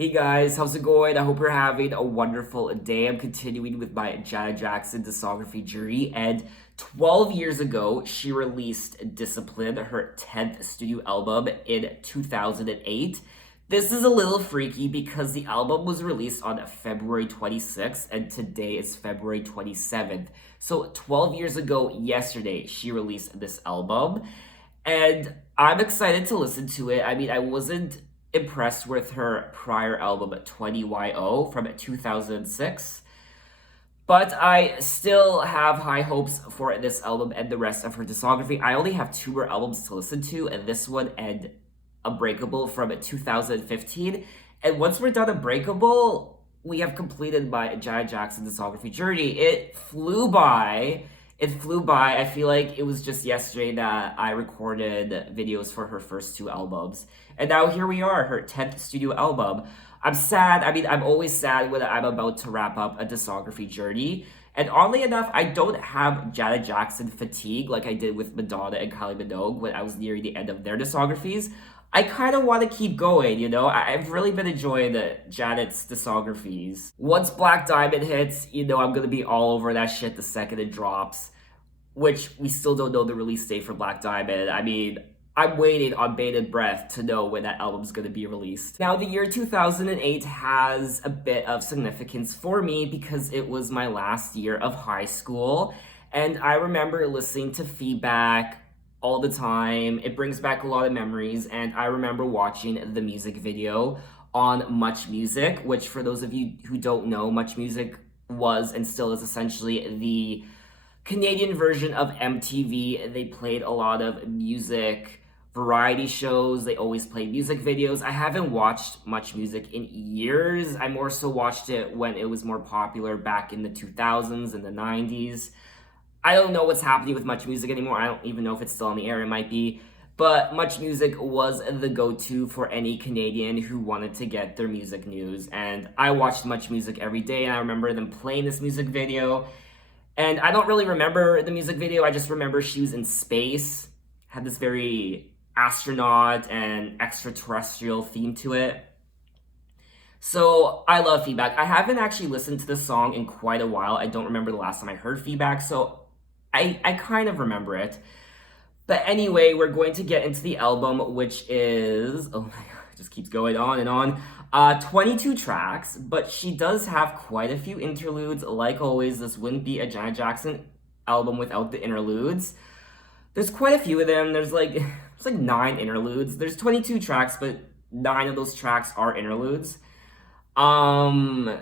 Hey guys, how's it going? I hope you're having a wonderful day. I'm continuing with my Janet Jackson discography journey, and 12 years ago, she released Discipline, her 10th studio album in 2008. This is a little freaky because the album was released on February 26th, and today is February 27th. So 12 years ago, yesterday, she released this album, and I'm excited to listen to it. I mean, I wasn't impressed with her prior album 20YO from 2006, but I still have high hopes for this album and the rest of her discography. I only have two more albums to listen to, and this one and Unbreakable from 2015. And once we're done Unbreakable, we have completed my Janet Jackson discography journey. It flew by. It flew by. I feel like it was just yesterday that I recorded videos for her first two albums. And now here we are, her 10th studio album. I'm sad. I mean, I'm always sad when I'm about to wrap up a discography journey. And oddly enough, I don't have Janet Jackson fatigue like I did with Madonna and Kylie Minogue when I was nearing the end of their discographies. I kind of want to keep going, you know? I've really been enjoying Janet's discographies. Once Black Diamond hits, I'm gonna be all over that shit the second it drops, which we still don't know the release date for Black Diamond. I mean, I'm waiting on bated breath to know when that album's gonna be released. Now, the year 2008 has a bit of significance for me because it was my last year of high school, and I remember listening to Feedback all the time. It brings back a lot of memories, and I remember watching the music video on Much Music, which for those of you who don't know, Much Music was and still is essentially the Canadian version of MTV. They played a lot of music variety shows. They always play music videos. I haven't watched Much Music in years. I more so watched it when it was more popular back in the 2000s and the 90s. I don't know what's happening with Much Music anymore. I don't even know if it's still on the air. It might be. But Much Music was the go-to for any Canadian who wanted to get their music news. And I watched Much Music every day, and I remember them playing this music video. And I don't really remember the music video. I just remember she was in space, had this very astronaut and extraterrestrial theme to it. So I love Feedback. I haven't actually listened to this song in quite a while. I don't remember the last time I heard Feedback, so I kind of remember it. But anyway, we're going to get into the album, which is, oh my god, it just keeps going on and on. 22 tracks, but she does have quite a few interludes. Like always, this wouldn't be a Janet Jackson album without the interludes. There's quite a few of them. There's like 9 interludes. There's 22 tracks, but 9 of those tracks are interludes.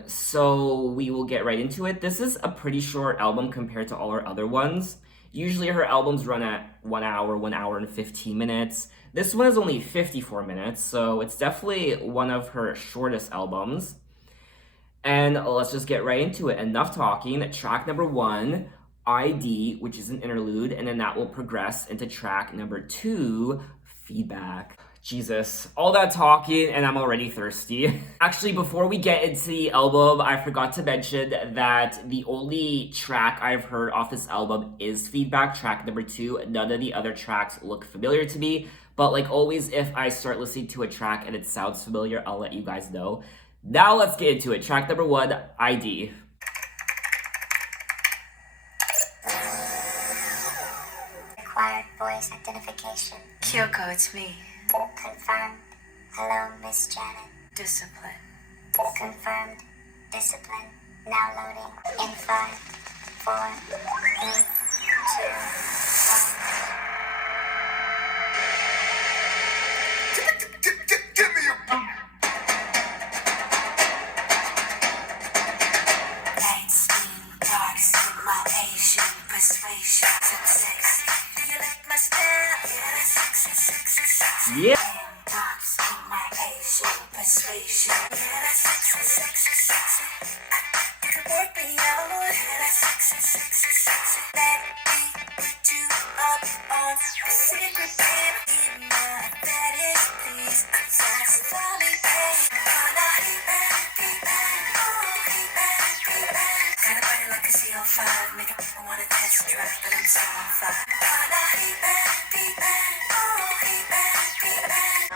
So we will get right into it. This is a pretty short album compared to all her other ones. Usually her albums run at 1 hour and 15 minutes. This one is only 54 minutes, so it's definitely one of her shortest albums. And let's just get right into it. Enough talking. Track number 1, ID, which is an interlude, and then that will progress into track number 2, Feedback. Jesus, all that talking and I'm already thirsty. Actually, before we get into the album, I forgot to mention that the only track I've heard off this album is Feedback, track number 2. None of the other tracks look familiar to me, but like always, if I start listening to a track and it sounds familiar, I'll let you guys know. Now let's get into it. Track number 1, ID. Required voice identification. Kyoko, it's me. Confirmed. Hello, Miss Janet. Discipline. Confirmed. Discipline. Now loading. In 5, 4, 3, 2, 1. Give me a Light skin, dark skin, my Asian persuasion. So sexy. Do you like my style? Yeah, that's sexy, sexy, sexy. Yeah. Dark skin, my Asian persuasion. Yeah, that's sexy, sexy, sexy. You can work me out. Yeah, that's sexy, sexy, sexy. Let me put you up on a secret bed. Give me my fetish, please. Satisfy me, babe. Wanna be bad, be bad. Oh, be bad, be bad. Kinda body like a CO5. Make a people wanna test drive, but I'm so on fire. Wanna be bad, be bad. Oh, be bad, be bad.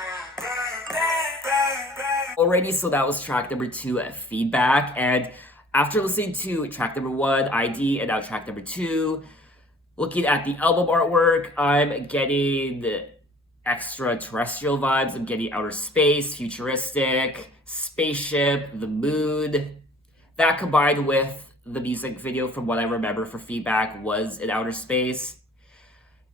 Alrighty, so that was track number 2, Feedback. And after listening to track number 1, ID, and now track number 2, looking at the album artwork, I'm getting extraterrestrial vibes. I'm getting outer space, futuristic, spaceship, the mood. That combined with the music video, from what I remember for Feedback, was in outer space.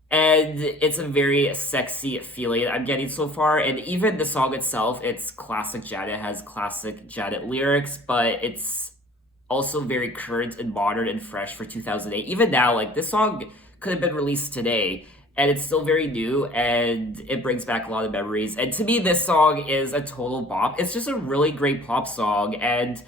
And it's a very sexy feeling I'm getting so far. And even the song itself, it's classic Janet, has classic Janet lyrics, but it's also very current and modern and fresh for 2008. Even now, like, this song could have been released today, and it's still very new, and it brings back a lot of memories. And to me, this song is a total bop. It's just a really great pop song, and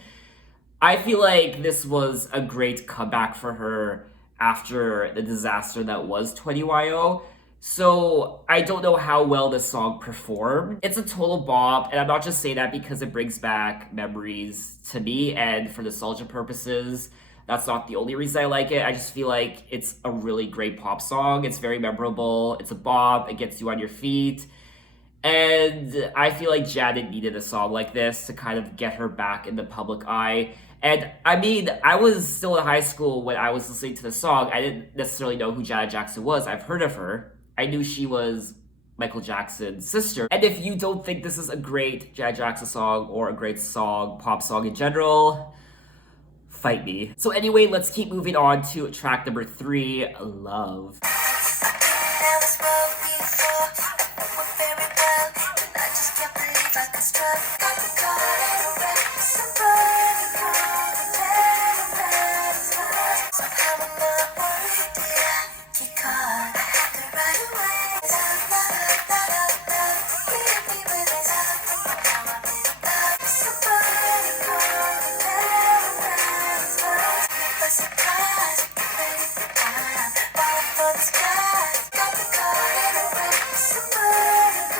I feel like this was a great comeback for her after the disaster that was 20YO. So I don't know how well this song performed. It's a total bop, and I'm not just saying that because it brings back memories to me and for nostalgia purposes. That's not the only reason I like it. I just feel like it's a really great pop song. It's very memorable. It's a bop. It gets you on your feet. And I feel like Janet needed a song like this to kind of get her back in the public eye. And I mean, I was still in high school when I was listening to the song. I didn't necessarily know who Janet Jackson was. I've heard of her. I knew she was Michael Jackson's sister. And if you don't think this is a great Janet Jackson song or a great song, pop song in general, fight me. So anyway, let's keep moving on to track number 3, Love. Never spoke before, we're very well, and I just can't believe I got struck. Got the call and a wreck, somebody call the paradise lost. Somehow I'm not worried, did I get caught? I had to ride away. Love, love, love, love, love, we hit me with love. Now I'm in love, somebody call the paradise lost. A surprise, ready for time, falling for the sky. Got the call and a wreck, somebody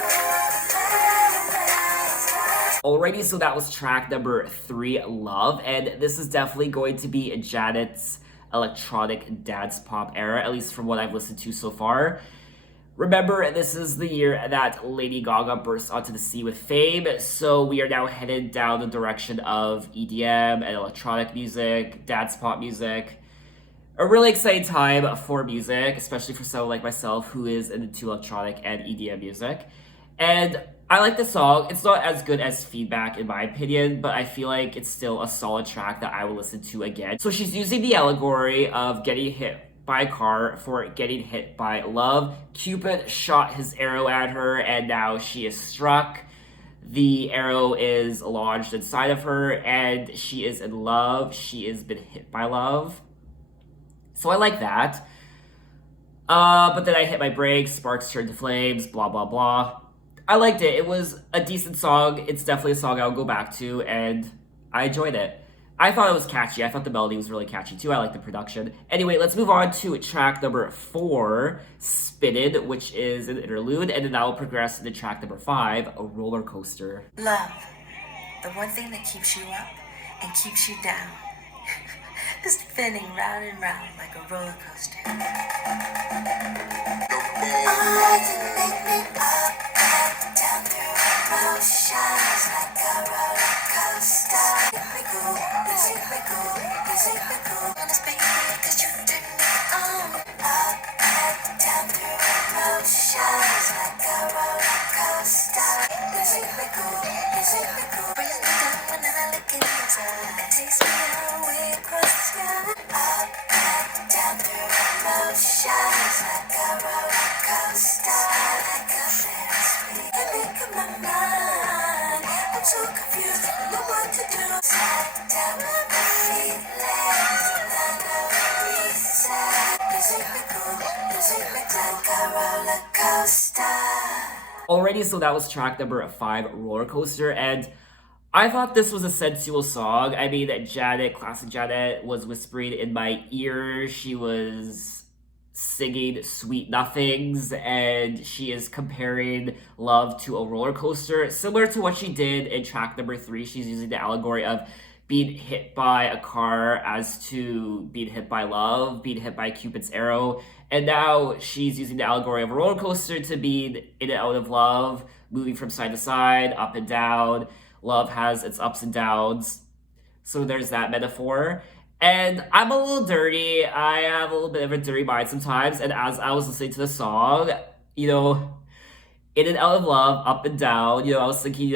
call the paradise lost. Alrighty, so that was track number 3, Love, and this is definitely going to be Janet's electronic dance pop era, at least from what I've listened to so far. Remember, this is the year that Lady Gaga burst onto the scene with fame, so we are now headed down the direction of EDM and electronic music, dance pop music. A really exciting time for music, especially for someone like myself who is into electronic and EDM music. And I like the song. It's not as good as Feedback in my opinion, but I feel like it's still a solid track that I will listen to again. So she's using the allegory of getting hit by a car for getting hit by love. Cupid shot his arrow at her, and now she is struck. The arrow is lodged inside of her, and she is in love. She has been hit by love. So I like that. But then I hit my brakes, sparks turned to flames, blah, blah, blah. I liked it. It was a decent song. It's definitely a song I'll go back to, and I enjoyed it. I thought it was catchy. I thought the melody was really catchy too. I like the production. Anyway, let's move on to track number 4, Spinnin', which is an interlude, and then that will progress into track number 5, A Roller Coaster. Love, the one thing that keeps you up and keeps you down, is spinning round and round like a roller coaster. Oh, you make me up and down through emotions like a roller coaster. Make me go, music me go, music me go. Honest baby, 'cause you turn me on. Up and down through emotions like a roller coaster. Music me go, music me go. Brings me down when I look in your eyes. It takes me away across the sky. Up and down through emotions like a roller coaster. Like a Ferris wheel. You make up my mind. I'm so confused, I don't know what to do. Sat down with my feelings, and I know the reason. Music me go, music me go, like a roller coaster. Alrighty, so that was track number 5, Roller Coaster, and I thought this was a sensual song. I mean, Janet, classic Janet, was whispering in my ear. She was singing Sweet Nothings, and she is comparing love to a roller coaster, similar to what she did in track number 3. She's using the allegory of being hit by a car as to being hit by love, being hit by Cupid's arrow, and now she's using the allegory of a roller coaster to being in and out of love, moving from side to side, up and down, love has its ups and downs. So there's that metaphor. And I'm a little dirty. I have a little bit of a dirty mind sometimes. And as I was listening to the song, you know, in and out of love, up and down, I was thinking,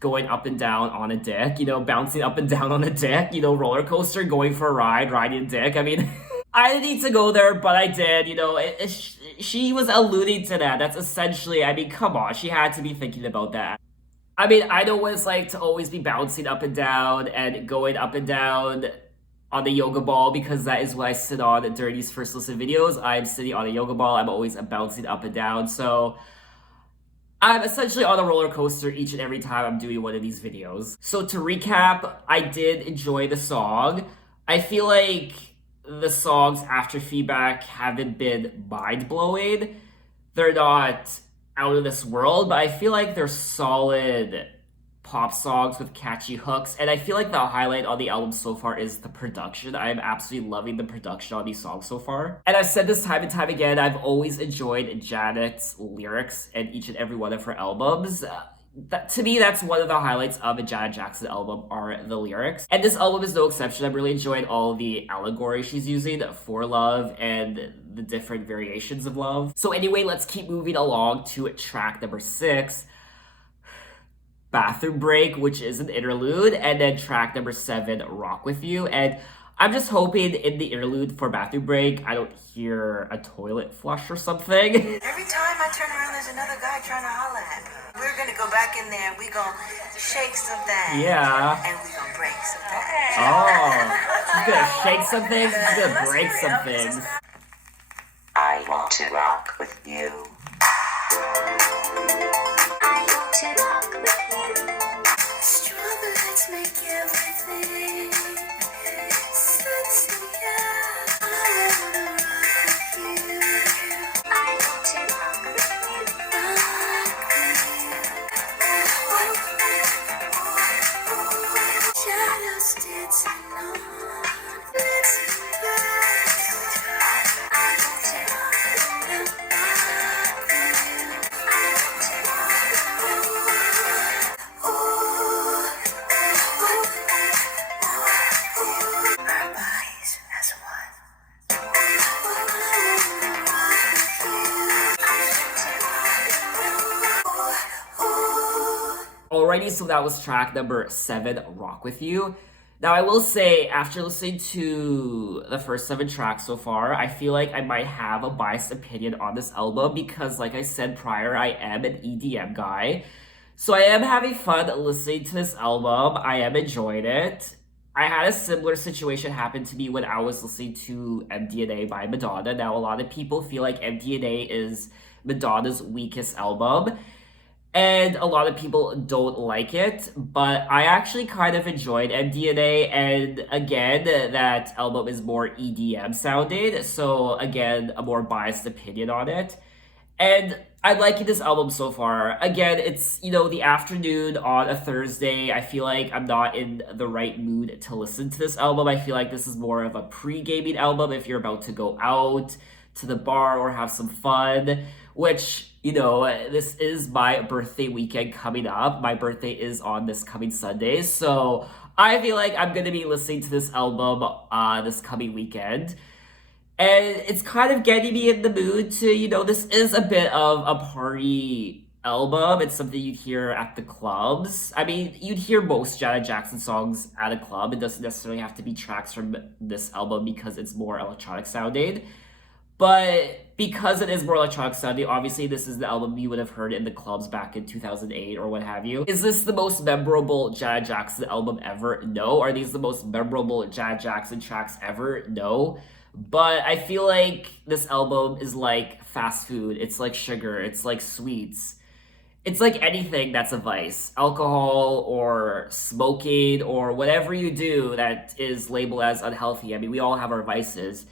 going up and down on a dick, bouncing up and down on a dick, roller coaster, going for a ride, riding a dick. I mean, I didn't need to go there, but I did. She was alluding to that. That's essentially, I mean, come on, she had to be thinking about that. I mean, I know what it's like to always be bouncing up and down and going up and down on the yoga ball because that is what I sit on during these first listen videos. I'm sitting on a yoga ball. I'm always bouncing up and down. So I'm essentially on a roller coaster each and every time I'm doing one of these videos. So to recap, I did enjoy the song. I feel like the songs after feedback haven't been mind blowing. They're not out of this world, but I feel like they're solid pop songs with catchy hooks. And I feel like the highlight on the album so far is the production. I'm absolutely loving the production on these songs so far. And I've said this time and time again, I've always enjoyed Janet's lyrics in each and every one of her albums. To me, that's one of the highlights of a Janet Jackson album are the lyrics. And this album is no exception. I'm really enjoying all the allegory she's using for love and the different variations of love. So anyway, let's keep moving along to track number 6, Bathroom Break, which is an interlude, and then track number 7, Rock With You. And I'm just hoping in the interlude for Bathroom Break, I don't hear a toilet flush or something. Every time I turn around, there's another guy trying to holler at me. We're gonna go back in there. We gonna shake something. Yeah. And we gonna break some things. Oh, she's gonna shake some things, she's gonna break some things. I want to rock with you. I want to rock with you. Strobe lights make everything sexy. Yeah. I wanna rock with you. I want to rock with you. Shadows dancing on. Let's I want to rock with you. I want to rock with you. our bodies as one. Alrighty, so that was track number 7, Rock With You. Now, I will say, after listening to the first 7 tracks so far, I feel like I might have a biased opinion on this album because, like I said prior, I am an EDM guy. So I am having fun listening to this album. I am enjoying it. I had a similar situation happen to me when I was listening to MDNA by Madonna. Now, a lot of people feel like MDNA is Madonna's weakest album. And a lot of people don't like it, but I actually kind of enjoyed MDNA, and again, that album is more EDM sounding, so again, a more biased opinion on it. And I like this album so far. Again, it's, the afternoon on a Thursday. I feel like I'm not in the right mood to listen to this album. I feel like this is more of a pre-gaming album if you're about to go out to the bar or have some fun, which, this is my birthday weekend coming up. My birthday is on this coming Sunday. So I feel like I'm going to be listening to this album this coming weekend. And it's kind of getting me in the mood to, this is a bit of a party album. It's something you'd hear at the clubs. I mean, you'd hear most Janet Jackson songs at a club. It doesn't necessarily have to be tracks from this album because it's more electronic sounding. But because it is more electronic sounding, obviously this is the album you would have heard in the clubs back in 2008 or what have you. Is this the most memorable Janet Jackson album ever? No. Are these the most memorable Janet Jackson tracks ever? No. But I feel like this album is like fast food. It's like sugar. It's like sweets. It's like anything that's a vice. Alcohol or smoking or whatever you do that is labeled as unhealthy. I mean, we all have our vices.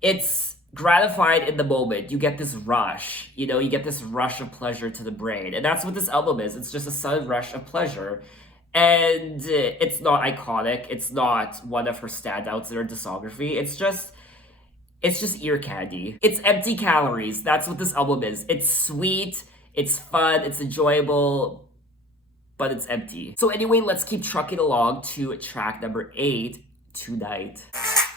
It's gratified in the moment. You get this rush. You get this rush of pleasure to the brain. And that's what this album is. It's just a sudden rush of pleasure. And it's not iconic. It's not one of her standouts in her discography. It's just ear candy. It's empty calories. That's what this album is. It's sweet, it's fun, it's enjoyable, but it's empty. So anyway, let's keep trucking along to track number 8, Tonight.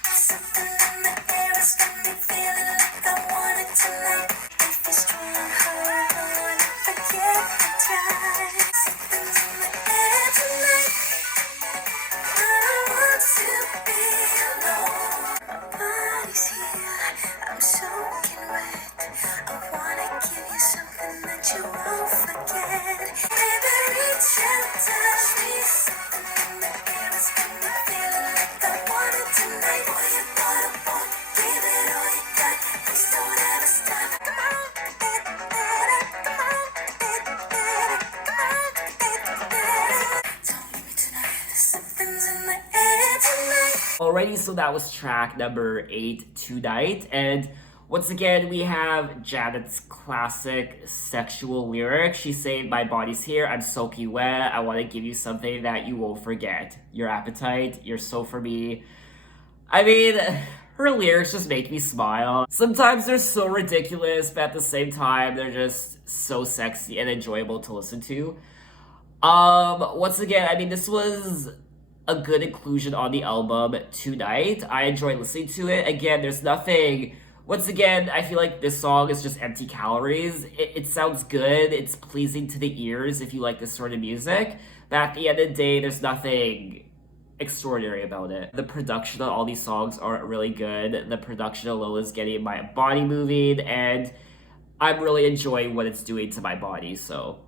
Something in the air has got me feeling like I want it tonight. If you're strong, hold on, forget the time. Something's in the air tonight. I want to be alone. My body's here, I'm soaking wet. I wanna give you something that you won't forget. Baby, reach out, touch me. Something in the air has got me feeling like I want it tonight. Boy, you gotta want, give it all you got. Please don't ever stop. Come on, come on, come on. Don't leave me tonight. Something's in the air tonight. Alrighty, so that was track number 8, Tonight. And once again, we have Janet's classic sexual lyric. She's saying, my body's here, I'm soaking wet. I want to give you something that you won't forget. Your appetite, you're so for me. I mean, her lyrics just make me smile. Sometimes they're so ridiculous, but at the same time, they're just so sexy and enjoyable to listen to. Once again, I mean, this was a good inclusion on the album Tonight. I enjoyed listening to it. Again, there's nothing. Once again, I feel like this song is just empty calories. It sounds good. It's pleasing to the ears if you like this sort of music. But at the end of the day, there's nothing extraordinary about it. The production on all these songs are really good. The production alone is getting my body moving, and I'm really enjoying what it's doing to my body. So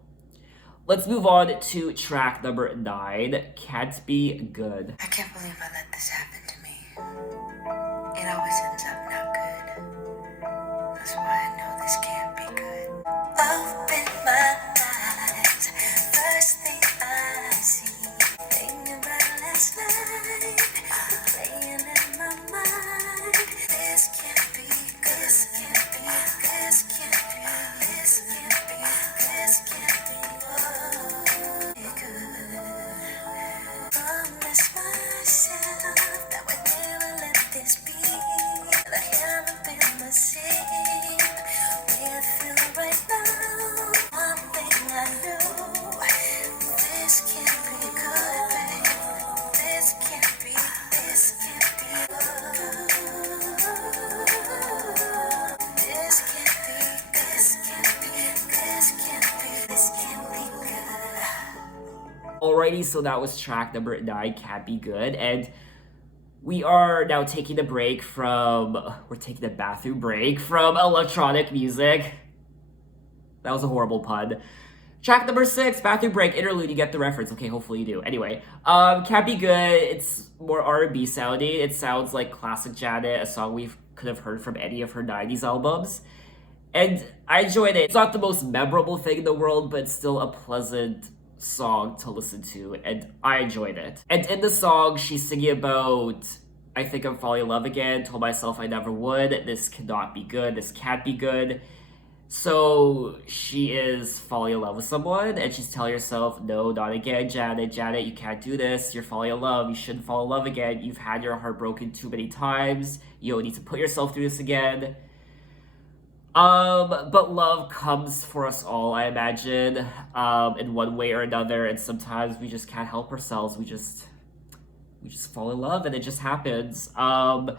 let's move on to track number 9, Can't Be Good. I can't believe I let this happen to me. It always ends up not good. That's why I know this can't be good. Open my eyes, first thing I see. Thinking about last night, playing in my mind. This can't be good. This can't be. This can't be. This can't be. This can't be good. Promise myself that we'd never let this be. That I haven't been the same with you right now. One thing I know, this can't be good, babe. This can't be. This can't be good. This can't be. This can't be. This can't be. This can't be good. Alrighty, so that was track number 9, Can't Be Good, and we are now taking a break from, we're taking a bathroom break from electronic music. That was a horrible pun. Track number 6, bathroom break, interlude, you get the reference. Okay, hopefully you do. Anyway, Can't Be Good, it's more R&B sounding. It sounds like classic Janet, a song we could have heard from any of her 90s albums. And I enjoyed it. It's not the most memorable thing in the world, but it's still a pleasant song to listen to, and I enjoyed it. And in the song, she's singing about, I think I'm falling in love again, told myself I never would, this cannot be good, this can't be good. So she is falling in love with someone, and she's telling herself, no, not again, Janet, Janet, you can't do this, you're falling in love, you shouldn't fall in love again, you've had your heart broken too many times, you don't need to put yourself through this again. But love comes for us all, I imagine, in one way or another, and sometimes we just can't help ourselves. We just fall in love, and it just happens. And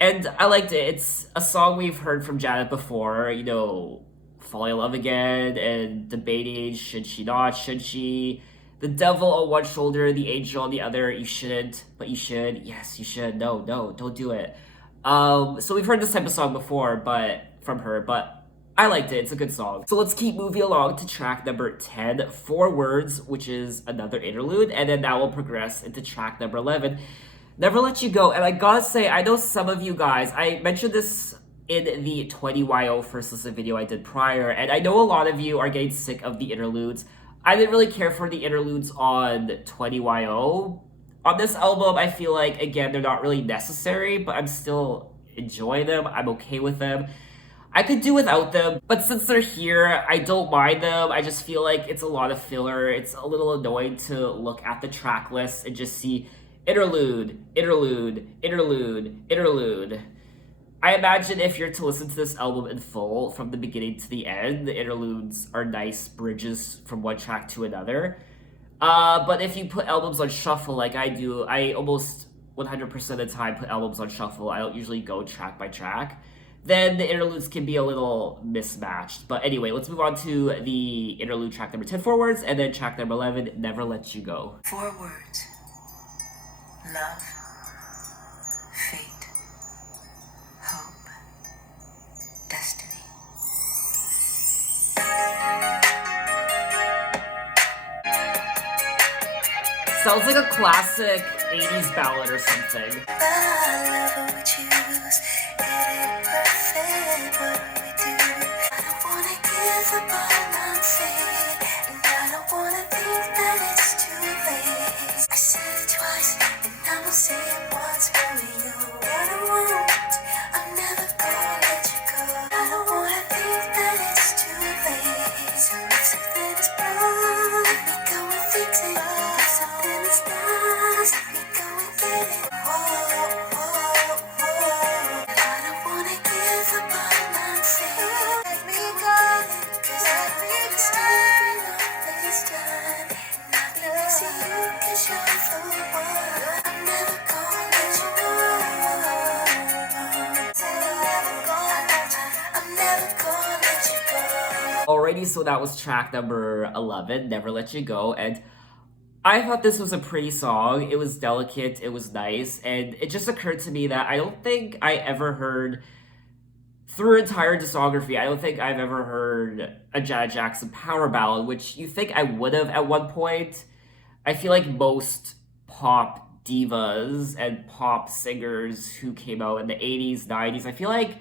I liked it. It's a song we've heard from Janet before, you know, falling in love again, and debating, should she not, should she? The devil on one shoulder, the angel on the other, you shouldn't, but you should. Yes, you should. No, don't do it. So we've heard this type of song before, but from her, but I liked it. It's a good song. So let's keep moving along to track number 10, 4 Words, which is another interlude, and then that will progress into track number 11, Never Let You Go. And I gotta say, I know some of you guys, I mentioned this in the 20YO first listen video I did prior, and I know a lot of you are getting sick of the interludes. I didn't really care for the interludes on 20YO. On this album, I feel like, again, they're not really necessary, but I'm still enjoying them. I'm okay with them. I could do without them, but since they're here, I don't mind them. I just feel like it's a lot of filler. It's a little annoying to look at the track list and just see interlude, interlude, interlude, interlude. I imagine if you're to listen to this album in full from the beginning to the end, the interludes are nice bridges from one track to another. But if you put albums on shuffle like I do, I almost 100% of the time put albums on shuffle. I don't usually go track by track. Then the interludes can be a little mismatched. But anyway, let's move on to the interlude track number 10 forwards, and then track number 11, Never Let You Go. 4 words: love, fate, hope, destiny. Sounds like a classic 80s ballad or something. I love what we choose. It ain't perfect, what do we do? I don't wanna give up on nothing, and I don't wanna think that it's too late. I said it twice, and I'm gonna say it once for you. What I want, I'm never gonna let you go. I don't wanna think that it's too late. So if something is wrong, let me go and fix it. If something is nice, let me go and get it. Whoa, whoa, whoa. I don't wanna give up on nothing. Let me go, 'cause I wanna stay when all is done. Nothing makes you, 'cause you're the one. I'm never gonna let you go. I'm never gonna let you go. Alrighty, so that was track number 11, Never Let You Go, and I thought this was a pretty song. It was delicate, it was nice, and it just occurred to me that I don't think I ever heard, through her entire discography, I don't think I've ever heard a Janet Jackson power ballad, which you think I would have at one point. I feel like most pop divas and pop singers who came out in the 80s, 90s, I feel like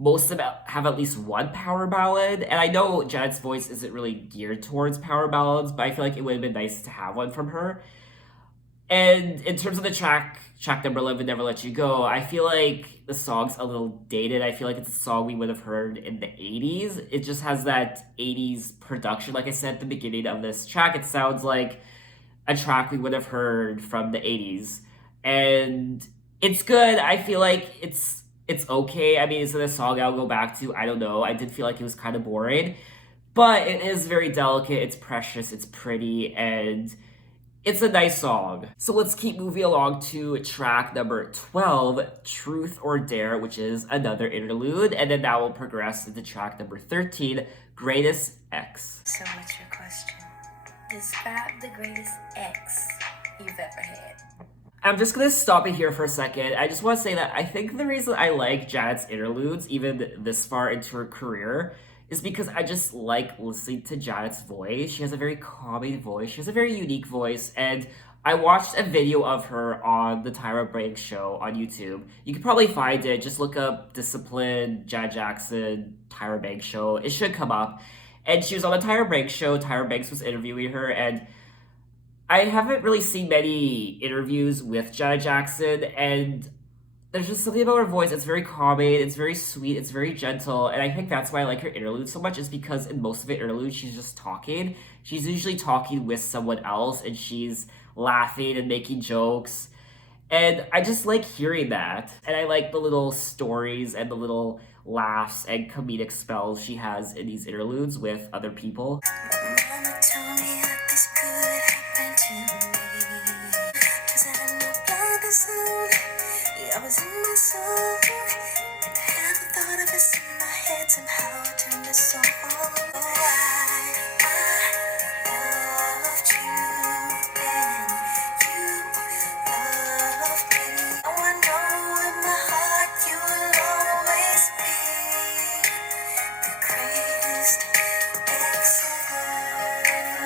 most of them have at least one power ballad. And I know Janet's voice isn't really geared towards power ballads, but I feel like it would have been nice to have one from her. And in terms of the track number 11, Never Let You Go, I feel like the song's a little dated. I feel like it's a song we would have heard in the 80s. It just has that 80s production. Like I said at the beginning of this track, it sounds like a track we would have heard from the 80s. And it's good. I feel like it's okay. I mean, is it a song I'll go back to? I don't know. I did feel like it was kind of boring. But it is very delicate, it's precious, it's pretty, and it's a nice song. So let's keep moving along to track number 12, Truth or Dare, which is another interlude, and then that will progress into track number 13, Greatest X. So what's your question? Describe the greatest ex you've ever had. I'm just gonna stop it here for a second. I just want to say that I think the reason I like Janet's interludes, even this far into her career, is because I just like listening to Janet's voice. She has a very calming voice. She has a very unique voice, and I watched a video of her on the Tyra Banks show on YouTube. You can probably find it. Just look up Discipline, Janet Jackson, Tyra Banks show. It should come up. And she was on the Tyra Banks show. Tyra Banks was interviewing her, and I haven't really seen many interviews with Janet Jackson, and there's just something about her voice. It's very calming, it's very sweet, it's very gentle, and I think that's why I like her interludes so much, is because in most of the interludes, she's just talking. She's usually talking with someone else, and she's laughing and making jokes. And I just like hearing that. And I like the little stories and the little laughs and comedic spells she has in these interludes with other people. Mama told me that this could happen to me. 'Cause I knew blood this soon. Yeah, I was in my soul. And I haven't thought of this in my head. Somehow I turned to song. Oh, I loved you, and you loved me. Oh, I know in my heart you will always be the greatest ex ever.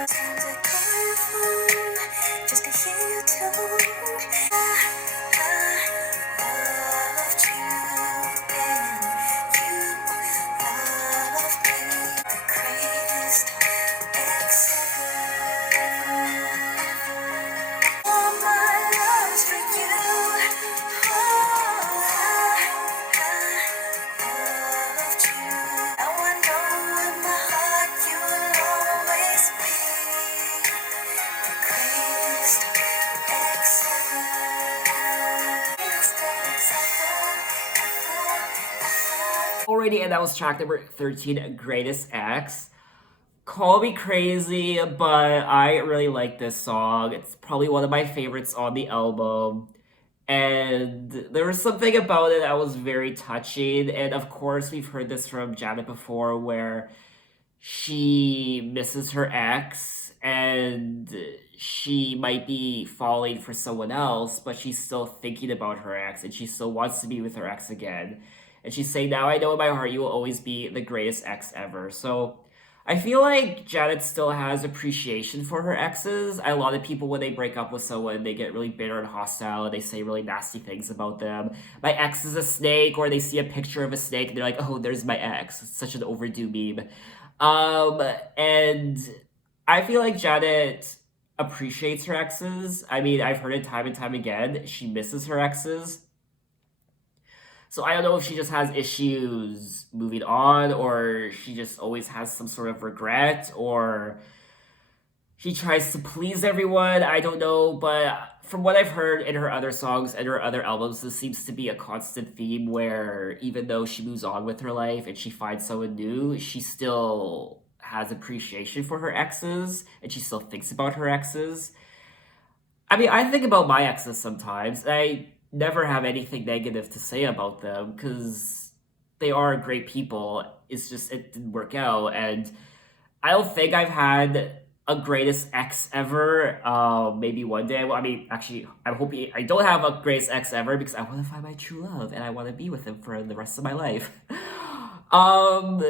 Times I call your phone just to hear your tone. I loved you, and you loved me. The greatest ex ever. All my love's for you. Oh, I loved you. Now I know in my heart you will always be the greatest ex ever. Alrighty, and that was track number 13, Greatest X. Call me crazy, but I really like this song. It's probably one of my favorites on the album. And there was something about it that was very touching. And of course, we've heard this from Janet before, where she misses her ex and she might be falling for someone else, but she's still thinking about her ex and she still wants to be with her ex again. And she's saying, now I know in my heart you will always be the greatest ex ever. So I feel like Janet still has appreciation for her exes. A lot of people, when they break up with someone, they get really bitter and hostile and they say really nasty things about them. My ex is a snake, or they see a picture of a snake and they're like, oh, there's my ex. It's such an overdue meme. And I feel like Janet appreciates her exes. I mean, I've heard it time and time again. She misses her exes. So I don't know if she just has issues moving on, or she just always has some sort of regret, or she tries to please everyone. I don't know, but from what I've heard in her other songs and her other albums, this seems to be a constant theme where even though she moves on with her life and she finds someone new, she still has appreciation for her exes and she still thinks about her exes. I mean, I think about my exes sometimes. I never have anything negative to say about them because they are great people. It's just it didn't work out, and I don't think I've had a greatest ex ever. Maybe one day. Well, I mean, actually, I'm hoping I don't have a greatest ex ever because I want to find my true love and I want to be with him for the rest of my life. um,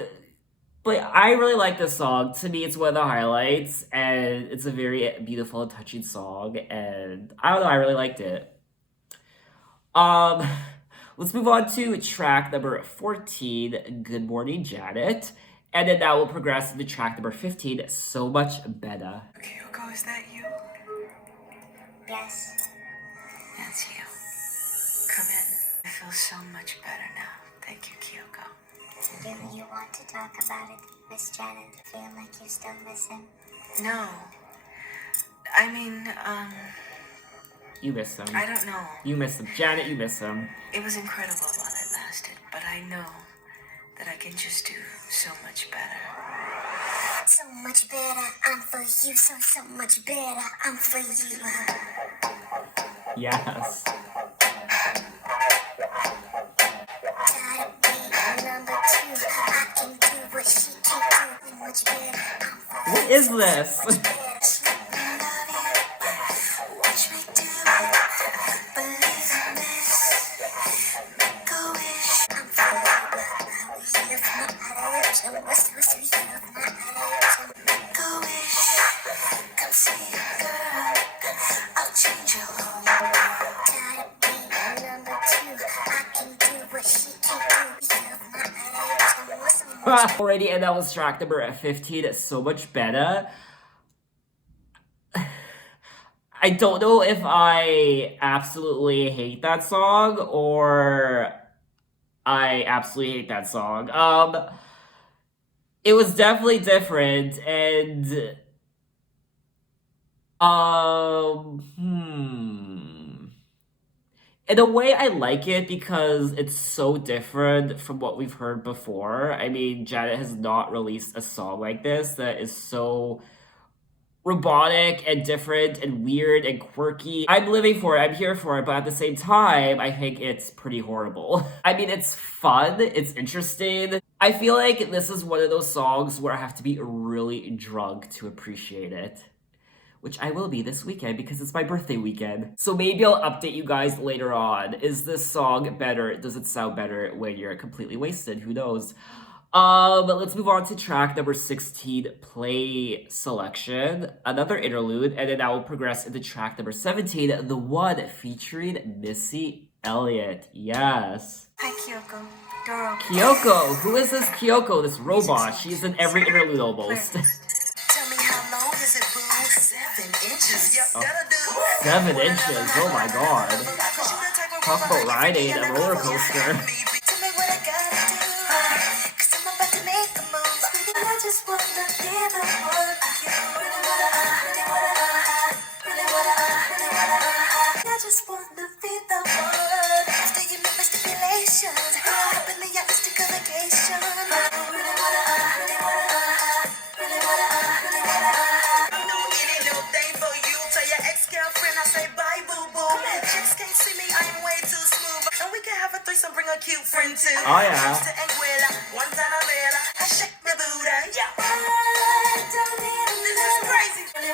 but I really like this song. To me, it's one of the highlights, and it's a very beautiful and touching song. And I don't know, I really liked it. Um, let's move on to track number 14, Good Morning Janet. And then that will progress into track number 15, So Much Better. Kyoko, is that you? Yes. That's you. Come in. I feel so much better now. Thank you, Kyoko. Do you want to talk about it, Miss Janet? Feel like you still miss him? No. I mean, You miss him. I don't know. You miss him. Janet, you miss him. It was incredible while it lasted, but I know that I can just do so much better. So much better, I'm for you. So much better, I'm for you. Yes. Gotta be number two. I can do what she can't do. Much better, I'm for What is this? better. Sleep and love you. Watch me do it. Believe in this. Make a wish. I'm for you. You're my addiction. What's your addiction? Make a wish. Come see a girl. I'll change your whole world. Gotta be number two. I can do what she can't do. You're my addiction. What's Already, and that was track number 15, So Much Better. I don't know if I absolutely hate that song or I absolutely hate that song. It was definitely different, and in a way, I like it because it's so different from what we've heard before. I mean, Janet has not released a song like this that is so robotic and different and weird and quirky. I'm living for it, I'm here for it, but at the same time, I think it's pretty horrible. I mean, it's fun, it's interesting. I feel like this is one of those songs where I have to be really drunk to appreciate it. Which I will be this weekend because it's my birthday weekend. So maybe I'll update you guys later on. Is this song better? Does it sound better when you're completely wasted? Who knows? But let's move on to track number 16, Play Selection. Another interlude, and then I will progress into track number 17, The One, featuring Missy Elliott. Yes. Hi, Kyoko. Doro. Kyoko! Who is this Kyoko, this robot? She's in every interlude almost. Tell me how long is it, boo? 7 inches. Yep, that'll do. 7 inches, oh my god. Talk about riding a roller coaster. Tell me what I gotta do. Cause I'm about to make a move. I just wanna be the one. I just wanna be the one. After you make my stipulations, happily I stick allegation. princess. Oh, yeah. Used to Anguilla, one time I met her. I shake my booty, yeah. I don't need a this is crazy. Really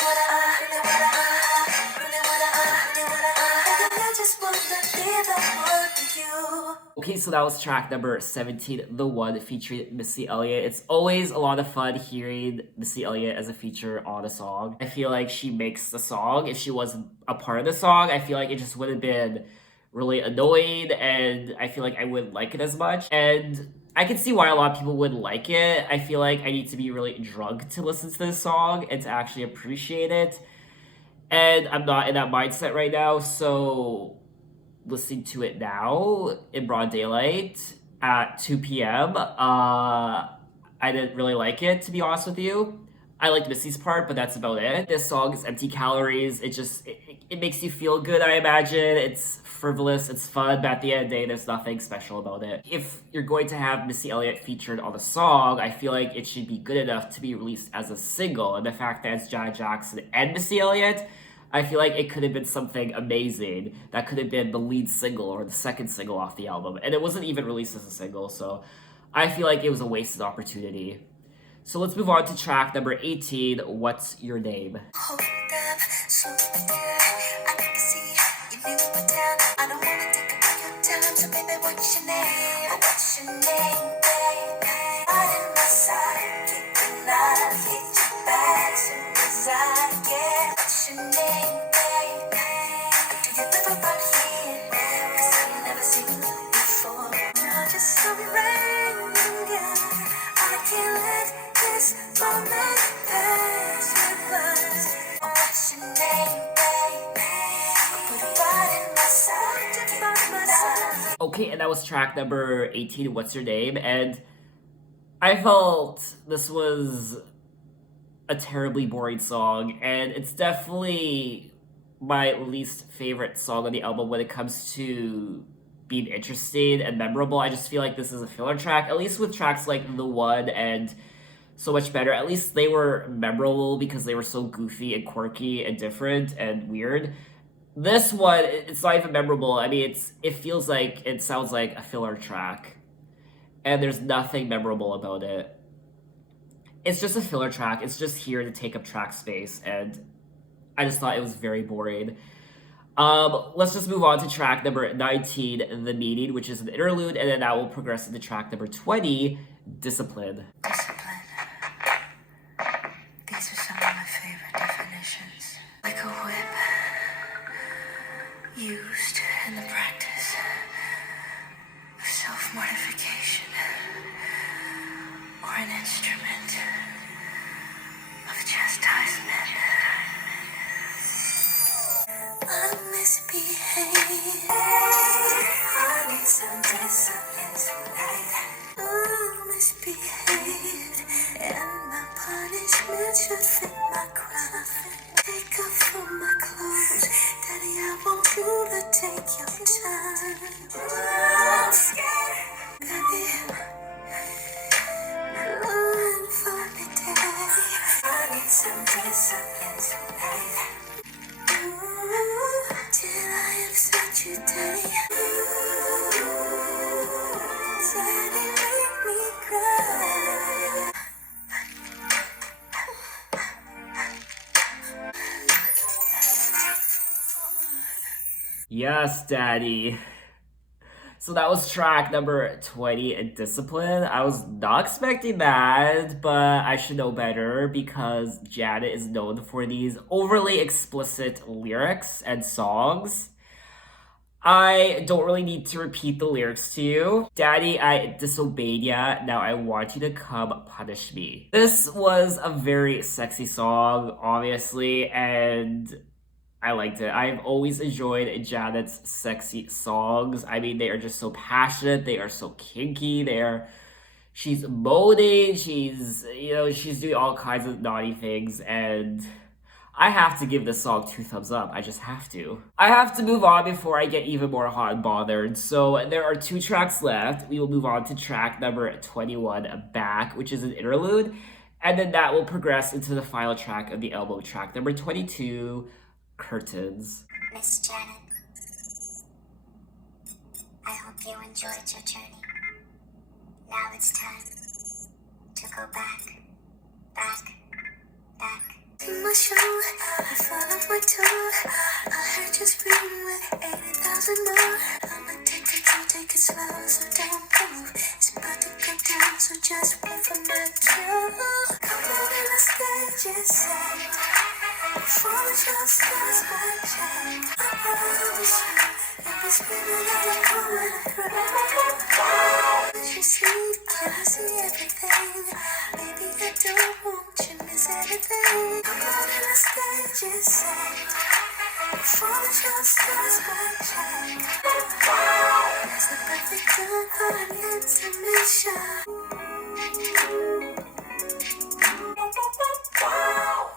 and I just wanna be the one for you. Okay, so that was track number 17, The One, featuring Missy Elliott. It's always a lot of fun hearing Missy Elliott as a feature on a song. I feel like she makes the song. If she wasn't a part of the song, I feel like it just would have been really annoying, and I feel like I wouldn't like it as much. And I can see why a lot of people would like it. I feel like I need to be really drunk to listen to this song and to actually appreciate it. And I'm not in that mindset right now, so listening to it now in broad daylight at 2 p.m. I didn't really like it, to be honest with you. I liked Missy's part, but that's about it. This song is empty calories. It makes you feel good, I imagine. It's frivolous, it's fun, but at the end of the day, there's nothing special about it. If you're going to have Missy Elliott featured on the song, I feel like it should be good enough to be released as a single. And the fact that it's Janet Jackson and Missy Elliott, I feel like it could have been something amazing. That could have been the lead single or the second single off the album. And it wasn't even released as a single, so I feel like it was a wasted opportunity. So let's move on to track number 18, What's Your Name? Hold up, slow down. I can see you knew my town. I don't wanna take up all your time, so baby, what's your name? What's your name, baby? Out in my side, kicking out, hit your back, soon as I get. What's your name, baby? Do you live about here? 'Cause I ain't never seen you before. Not just some random guy. I can't let this moment pass me by. What's your name, baby? Put it right in my side, by my side. Okay, and that was track number 18, What's Your Name? And I felt this was a terribly boring song, and it's definitely my least favorite song on the album when it comes to being interesting and memorable. I just feel like this is a filler track, at least with tracks like The One and So Much Better. At least they were memorable because they were so goofy and quirky and different and weird. This one, it's not even memorable. I mean, it feels like it sounds like a filler track, and there's nothing memorable about it. It's just a filler track. It's just here to take up track space, and I just thought it was very boring. Let's just move on to track number 19, The Meeting, which is an interlude, and then that will progress into track number 20, Discipline. Discipline. These are some of my favorite definitions. Like a whip used in the practice of self-mortification, or an instrument of chastisement. I misbehaved. I need some discipline tonight. I misbehaved, and my punishment should fit my crime. Take off all my clothes, Daddy. I want you to take your time. I'm scared, baby. Run for me, Daddy. I need some discipline tonight. Ooh, did I upset you, Daddy? Daddy, make me cry. Yes, Daddy. So that was track number 20, Discipline. I was not expecting that, but I should know better because Janet is known for these overly explicit lyrics and songs. I don't really need to repeat the lyrics to you. Daddy, I disobeyed ya. Now I want you to come punish me. This was a very sexy song, obviously, and I liked it. I've always enjoyed Janet's sexy songs. I mean, they are just so passionate. They are so kinky. She's moaning. She's doing all kinds of naughty things, and I have to give this song 2 thumbs up. I just have to. I have to move on before I get even more hot and bothered. So there are 2 tracks left. We will move on to track number 21, Back, which is an interlude, and then that will progress into the final track of the album, track number 22, Curtains. Miss Janet, I hope you enjoyed your journey. Now it's time to go back, back, back. In my show, I fall off my toe. I heard you scream with 80,000 more. I'ma take it slow, so don't move. It's about to go down, so just wait for my cue. Come on in the stages, say. Before the show starts, my check. I promise you, you'll be screaming like you're going through. You see, can I see everything? Maybe I don't want you miss anything. Come on in the stages, say. Before the show starts, my check. It's the perfect time for an intermission.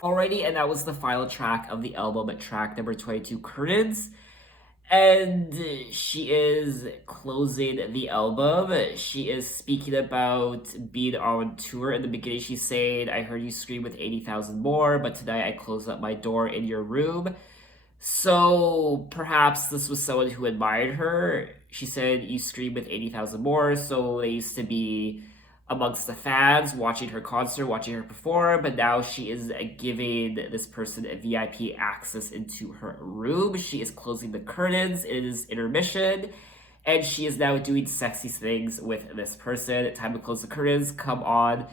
Alrighty, and that was the final track of the album, track number 22, Curtains. And she is closing the album. She is speaking about being on tour. In the beginning, she's saying, I heard you scream with 80,000 more, but tonight I closed up my door in your room. So perhaps this was someone who admired her. She said, you scream with 80,000 more. So they used to be amongst the fans, watching her concert, watching her perform, but now she is giving this person a VIP access into her room. She is closing the curtains. It is intermission, and she is now doing sexy things with this person. Time to close the curtains. Come on.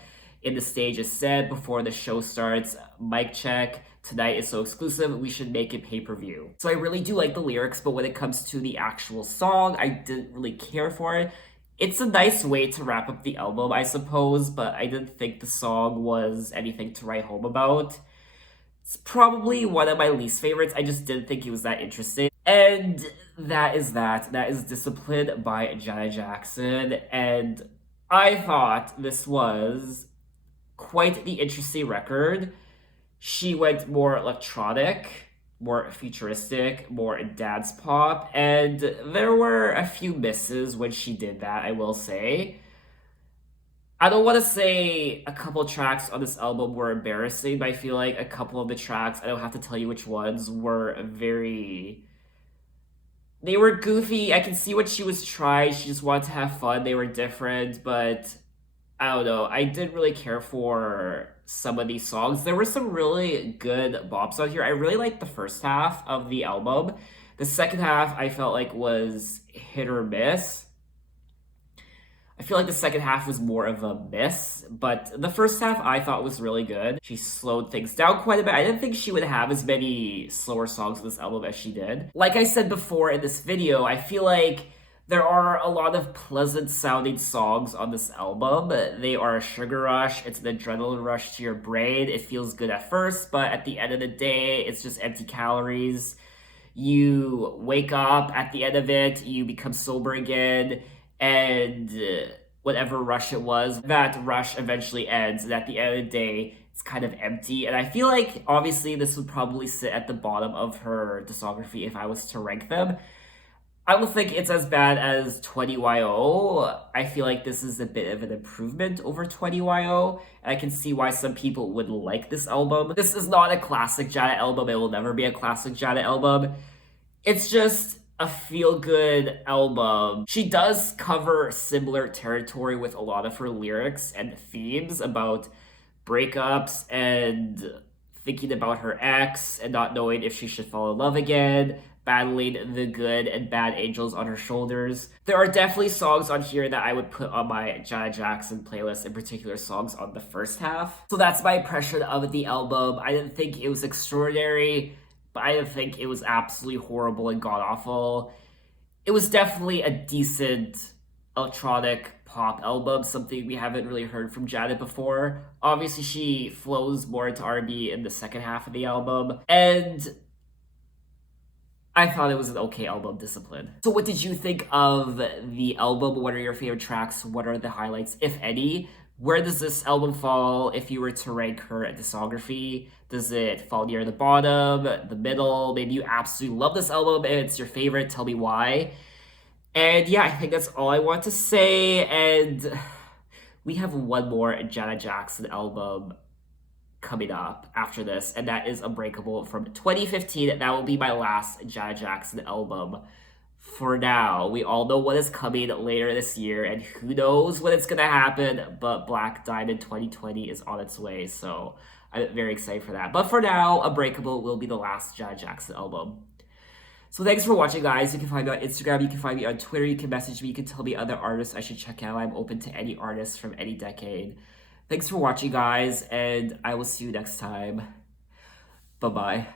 In the stage is said before the show starts. Mic check. Tonight is so exclusive, we should make it pay-per-view. So I really do like the lyrics, but when it comes to the actual song, I didn't really care for it. It's a nice way to wrap up the album, I suppose, but I didn't think the song was anything to write home about. It's probably one of my least favorites. I just didn't think it was that interesting. And that is that. That is Discipline by Janet Jackson. And I thought this was quite the interesting record. She went more electronic, more futuristic, more dance pop, and there were a few misses when she did that, I will say. I don't want to say a couple tracks on this album were embarrassing, but I feel like a couple of the tracks, I don't have to tell you which ones, were very... They were goofy. I can see what she was trying. She just wanted to have fun. They were different, but I don't know. I didn't really care for some of these songs. There were some really good bops on here. I really liked the first half of the album. The second half I felt like was hit or miss. I feel like the second half was more of a miss, but the first half I thought was really good. She slowed things down quite a bit. I didn't think she would have as many slower songs on this album as she did. Like I said before in this video, I feel like there are a lot of pleasant sounding songs on this album. They are a sugar rush. It's an adrenaline rush to your brain. It feels good at first, but at the end of the day, it's just empty calories. You wake up at the end of it, you become sober again, and whatever rush it was, that rush eventually ends. And at the end of the day, it's kind of empty. And I feel like, obviously, this would probably sit at the bottom of her discography if I was to rank them. I don't think it's as bad as 20YO. I feel like this is a bit of an improvement over 20YO, and I can see why some people would like this album. This is not a classic Janet album. It will never be a classic Janet album. It's just a feel-good album. She does cover similar territory with a lot of her lyrics and themes about breakups and thinking about her ex and not knowing if she should fall in love again, battling the good and bad angels on her shoulders. There are definitely songs on here that I would put on my Janet Jackson playlist, in particular songs on the first half. So that's my impression of the album. I didn't think it was extraordinary, but I didn't think it was absolutely horrible and god-awful. It was definitely a decent electronic pop album, something we haven't really heard from Janet before. Obviously, she flows more into R&B in the second half of the album, and I thought it was an okay album, Discipline. So what did you think of the album? What are your favorite tracks? What are the highlights, if any? Where does this album fall if you were to rank her discography? Does it fall near the bottom, the middle? Maybe you absolutely love this album and it's your favorite. Tell me why. And yeah, I think that's all I want to say. And we have one more Janet Jackson album coming up after this, and that is Unbreakable from 2015. That will be my last Janet Jackson album for now, we all know what is coming later this year, and who knows when it's gonna happen, but Black Diamond 2020 is on its way, so I'm very excited for that. But for now, Unbreakable will be the last Janet Jackson album. So thanks for watching, guys. You can find me on Instagram, you can find me on Twitter, you can message me, you can tell me other artists I should check out. I'm open to any artists from any decade. Thanks for watching, guys, and I will see you next time. Bye-bye.